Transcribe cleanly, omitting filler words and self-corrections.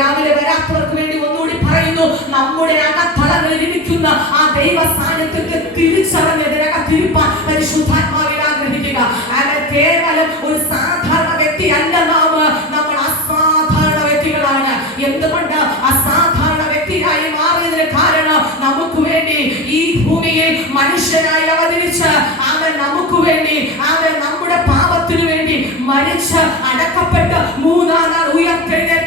രാവിലെ വരാത്തവർക്ക് വേണ്ടി ഒന്നുകൂടി പറയുന്നു, നമ്മുടെ അകത്തളങ്ങളിൽ ഇരിക്കുന്ന ആ ദൈവ സാന്നിധ്യത്തെ തിരിച്ചറിഞ്ഞതിനകത്തിരിപ്പാൻ പരിശുദ്ധാത്മാവിൽ ആഗ്രഹിക്കുക. കേവലം ഒരു സാധാരണ വ്യക്തിയല്ല നമ്മൾ അസാധാരണ വ്യക്തികളാണ്. എന്തുകൊണ്ട് അസാധാരണ വ്യക്തിയായി മാറിയതിന് കാരണം നമുക്ക് വേണ്ടി ഈ ഭൂമിയിൽ മനുഷ്യനായി അവതരിച്ച് അവൻ നമുക്ക് വേണ്ടി അവൻ നമ്മുടെ പാപത്തിനു വേണ്ടി മരിച്ച് അടക്കപ്പെട്ട് മൂന്നാം നാൾ ഉയർത്തെഴുന്നേറ്റ്